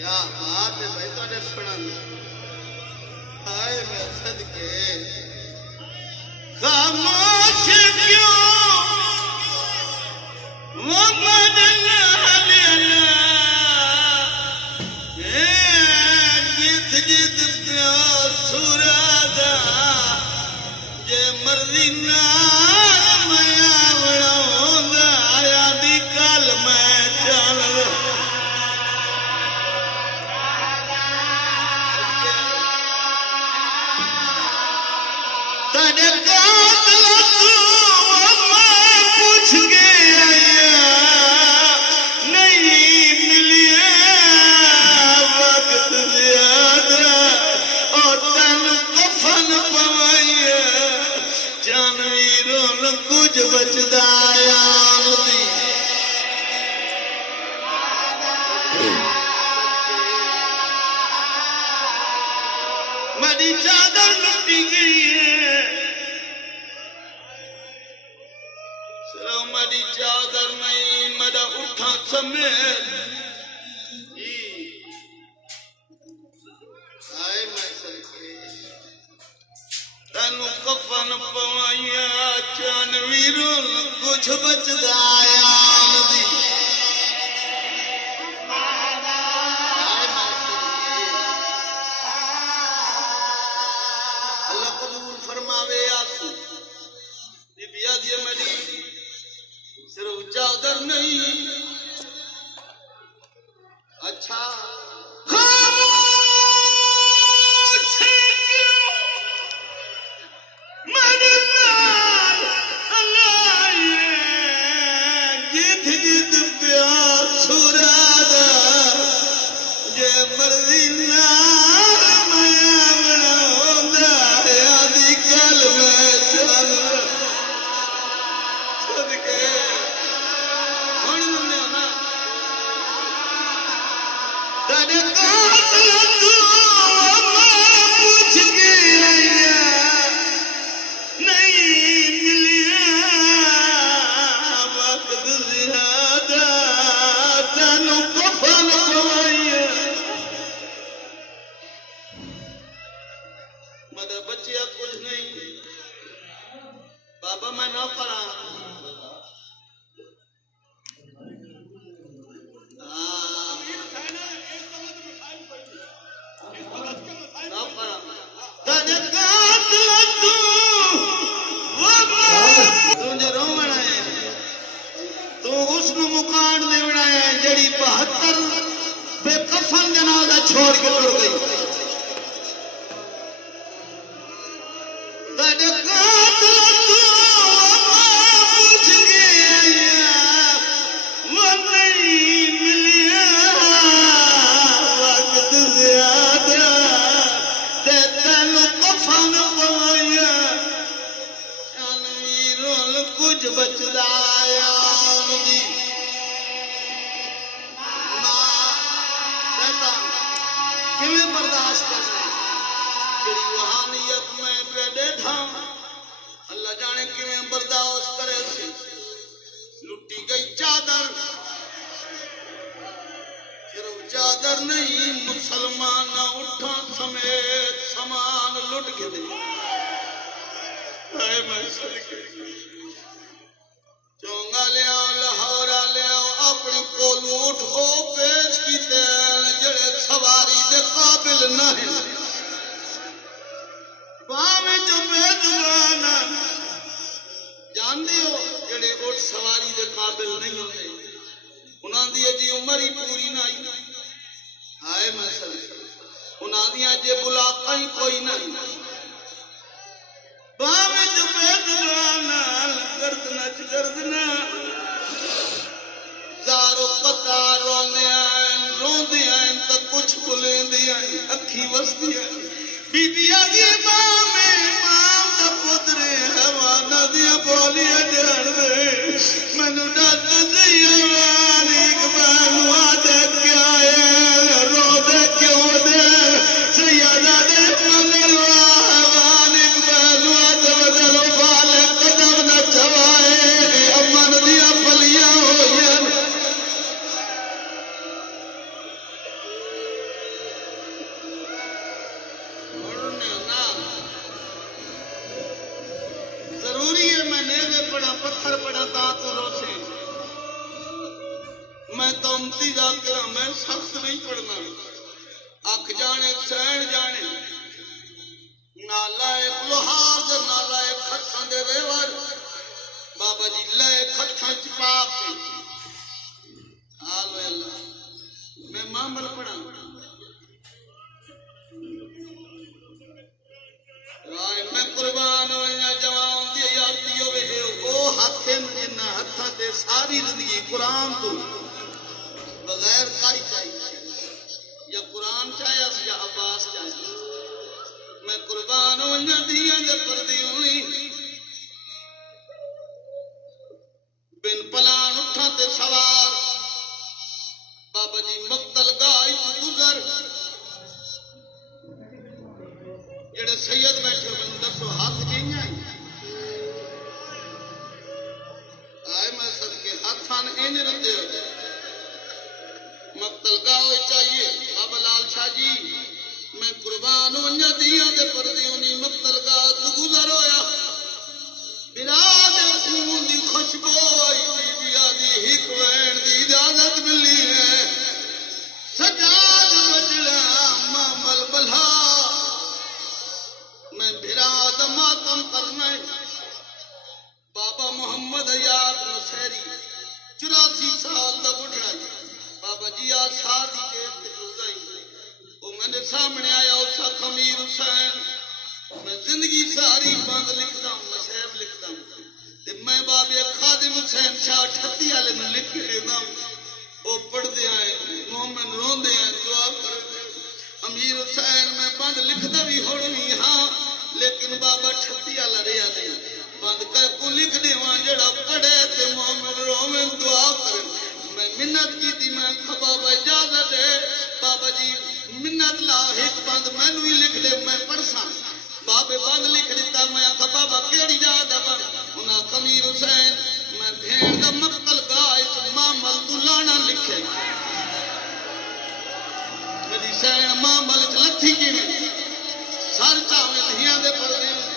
کیا بات ہے بھائی تو سنن ہائے میں صدقے خاموش کیوں وہ مدنہ جت جت پیار سورا جے مرضی نال میں آوڑاؤں دا آیا دی کل میں جان تانے قاتل تو میں پوچھ کے آیا نہیں ملیا وقت زیادہ اور تن کفن پوائیا جانویروں نے کچھ بچدا آیا دی میری چادر لٹی گئی ہے سرو میری چادر نہیں میرا اٹھا سمیت آئے میں سرکے تینو کفن پوائیا چانویروں کچھ بچدا آیا ندی اللہ قبول فرماوے آسو بی بیا دیئے میری صرف چادر نہیں اچھا بچیا کچھ نہیں بابا میں نہ پڑھا مکان دے بنایا جڑی 72 بے کفن جنازہ چھوڑ کے ٹر گئی کچھ بچدا آیا دی کیویں برداشت کرنا جڑی روحانیت میں پیڑے تھا اللہ جانے کیویں برداشت کرے سی لٹی گئی چادر صرف چادر نہیں مسلمان اٹھا سمیت سامان لٹ کے دے اے میں صدقے چونگا لیا لاہور لیا اپنی کولو اٹھ او پیش کی تیل جڑے سواری دے قابل نہ ہیں باویں جو بیدوانا جان دیو جڑے اٹھ سواری دے قابل نہیں ہوتے انہاں دی جی عمر ہی پوری نہ آئی آئے مسئلہ انہاں دی جے بلاقہ ہی کوئی نہیں باویں جو بیدوانا گردنا زارو قطار روندے آئیں تا کچھ بلندے آئیں اکھی وستی آئیں بی بی آگی مام دا پترے حوانہ دیا بولیاں جان دے میں نو ڈاٹ دی آوان ایک بانو آدھے کیا آئے رو دے کیوں دے سیادہ دے ملو حوان ایک بانو آدھے بدلو بالے قدم نہ چھوائے امن دیا پلیاں ہو جان میں تو امتی ذاکرہ میں سخت نہیں پڑھنا اکھ جانے سین جانے نالا ایک لوہار دے نالا ایک کھٹھاں دے ریور بابا جی لے کھٹھاں چپا کے آلو اللہ میں معامل پڑھا میں قربان ہویا جوان دی یادی ہوئے او ہاتھیں جنہ ہتھاں تے ساری زندگی قرآن تو بغیر کائی چاہیے یا قرآن چاہیا یا عباس چاہیا میں قربان ہویا دیا دے پردی ہوئی بن پلان اٹھا تے سوار بابا جی مقتل گائی تو گزر جڑے سید بیٹھے میں دسو ہاتھ جی آئی آئے میں صدقے ہاتھان این رکھتے ہو مقتل گاہ چاہیے بابا لال شاہ جی میں قربان ہوں دیا دے پردی ہونی مقتل گاہ تو گزر ہویا براد خون دی خوشبو آئی بیا دی ہک وین دی اجازت ملی ہے سجاد بجڑا مامل بلھا میں براد ماتم کرنا بابا محمد حیات نصیری 84 سال دا بڑھڑا بابا جی آ شادی کے اتنے وہ میرے سامنے آیا اسا خمیر حسین میں زندگی ساری بند لکھتا ہوں مسیب لکھتا ہوں میں بابے خادم حسین شاہ 38 والے میں لکھ کے دیتا ہوں وہ پڑھ دے آئے مومن رون دے آئے دعا کر امیر حسین میں بند لکھتا بھی ہوڑی ہاں لیکن بابا 38 والا رہا دے بند کر کو لکھ دے وہاں جڑا پڑھے تے مومن رومن دعا کر میں منت کی تھی میں بابا اجازت ہے بابا جی منت لا ایک بند میں نوی لکھ دے میں پڑھسا بابے بند لکھ دیتا میں آخا بابا کیڑی جاد ہے بند انہاں خمیر حسین میں بھیڑ دا مقتل گائے تو مامل تو لانا لکھے میری سین مامل لتھی کی میں سر چاہویں دھیاں دے پڑھ رہے ہیں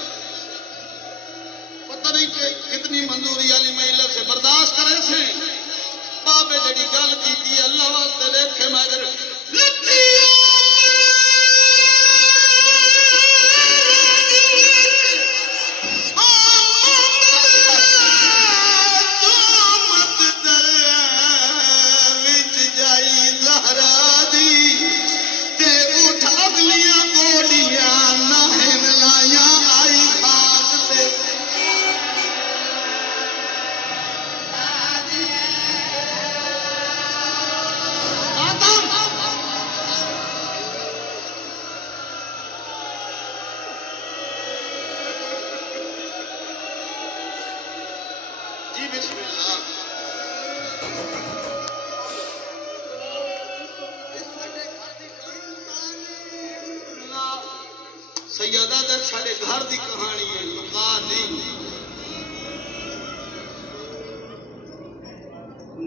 پتہ نہیں کہ کتنی منظوری علی محلہ سے برداشت کرے سے بابے جڑی گل کی تھی اللہ واسطے دیکھے مگر لتھی سیدہ در چھڑے گھر دی کہانی ہے لکا نہیں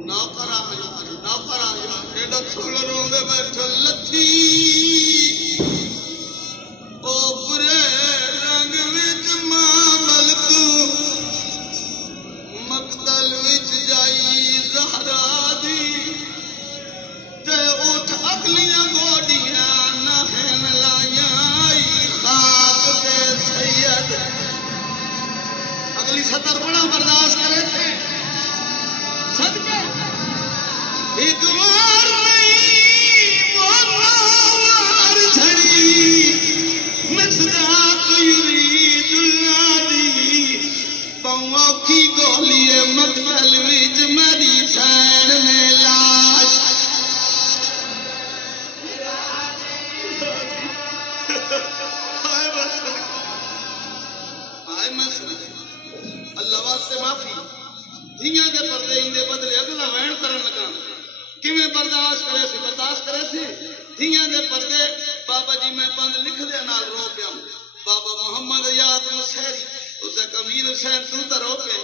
نوکر آیا ایڈا چھوڑوں دے بیٹھا لتھی او برے رنگ وچ مامل تو مقتل وچ جائی زہرا دی تے اٹھ اگلیاں گوڑیاں نہن لائیاں سید اگلی سطر بڑا برداشت کرے تھے صدقے ایک وار نہیں وہ نوار جھڑی مصداق یرید اللہ دی پاؤں کی گولیے مقتل وچ میری سین میں لاش اللہ واسطے معافی دھیاں دے پردے ان دے بدلے اگلا وین کرن لگا کیویں برداشت کرے سی دھیاں دے پردے بابا جی میں بند لکھ دے نال رو پیا بابا محمد یاد نصیری اسے امیر حسین تو تے رو پے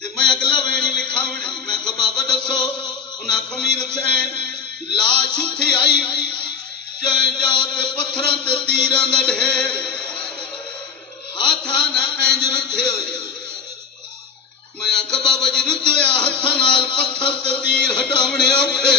تے میں اگلا وین لکھاونے میں کہ بابا دسو انہاں امیر حسین لاش اٹھی آئی جائیں جاتے پتھراں تے تیراں دا ڈھیر ہاتھاں نہ انج رکھے ہوئے میں آخا بابا جی ردیا ہاتھ نال پتھر تے تیر ہٹاونے اوکھے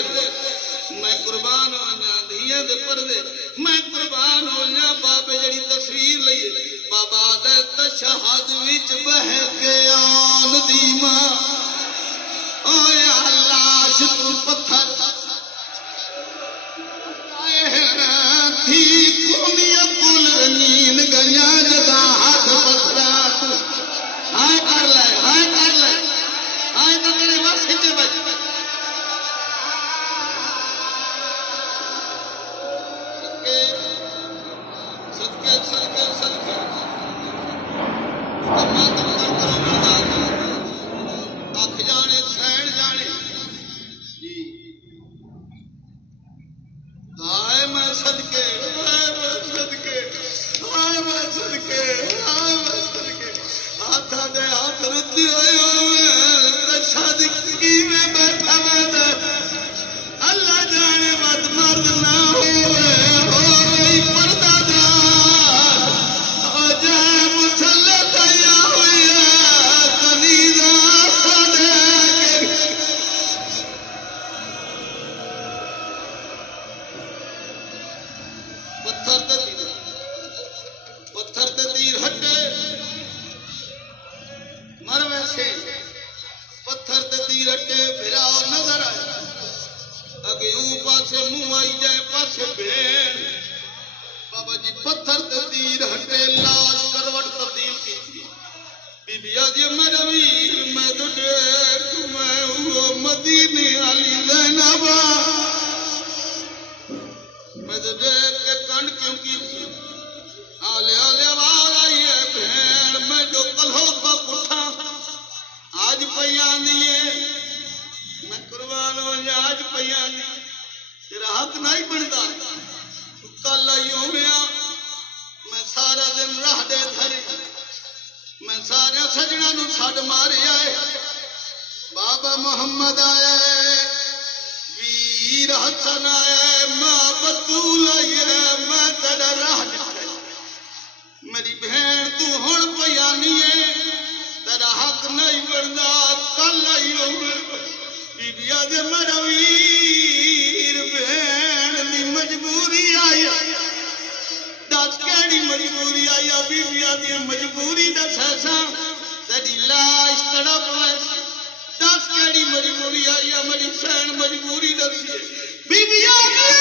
میں قربان ہو جا دھیاں دے پردے میں قربان ہو جا بابے جڑی تصویر لئی بابا دے تشہد وچ بہہ کے آن دی ماں او یا لاش تو پتھر تھی قومی کل رنین گیا جدا ہاتھ پتھرات ہائے کر لے ہائے تو تیرے واسطے چ بچ صدقے اکھ جانے سین جانے جی آئے میں صدقے ہاتھ دے ہاتھ ردی ہوئے شادی میں بیٹھا میں اللہ جانے مت مرد نہ ہوئے ہو گئی پردہ دار ہو جائے مسلط آیا ہوئی ہے کنیزہ سادے پتھر تے تیر ہٹے مر ویسے پتھر تے تیر ہٹے پھرا نظر آئے اگے اون پاسے منہ آئی جائے پاسے بھیڑ بابا جی پتھر تے تیر ہٹے لاش کروٹ تبدیل کی بی بی آدھی میرا ویر میں تو دیکھ میں وہ مدینے والی زینب میں تو دیکھ کے کنڈ کیوں کی آلے آواز آئی ہے بہن میں جو کلہو پک اٹھا آج پیان دیئے میں قربان ہو جا آج پیان دیئے تیرا حق نہیں بنتا کل آئی ہوں میں سارا دن راہ دے دھری میں سارے سجنہ نو چھڑ ماری آئے بابا محمد آئے ویر حسن آئے ماں بطول آئے میں تیرا راہ دے میری بہن تو ہون پیانی ہے تیرا حق نہیں بنتا کل آئی ہو بی بی آدھے میرا ویر بہن دی مجبوری آئی دس کیڑی مجبوری آئی بی بی آدھے مجبوری دس ایسا تیری لاش تڑپ ویسی دس کیڑی مجبوری آئی میری بہن مجبوری دسی بی بی آدھے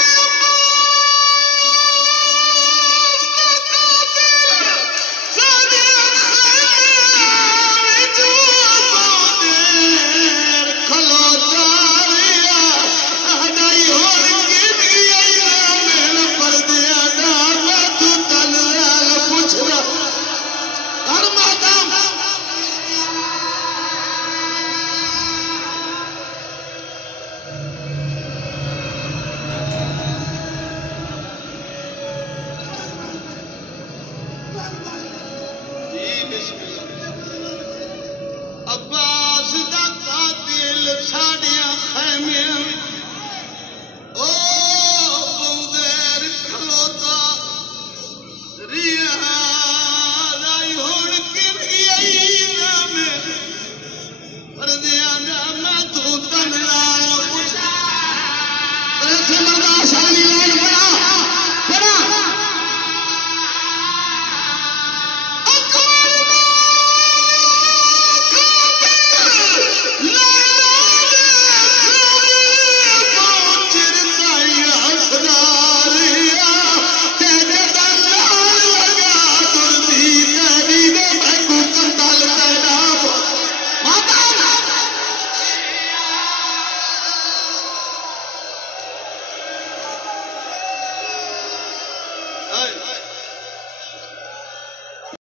عباس دا قاتل ساڑیاں خیمیاں او بودیر کھلوتا ریاض آئی ہون کی آئی میں پردیاں دا میں تو تن لال پوچھا پرسے مدہ شانی لائن پڑا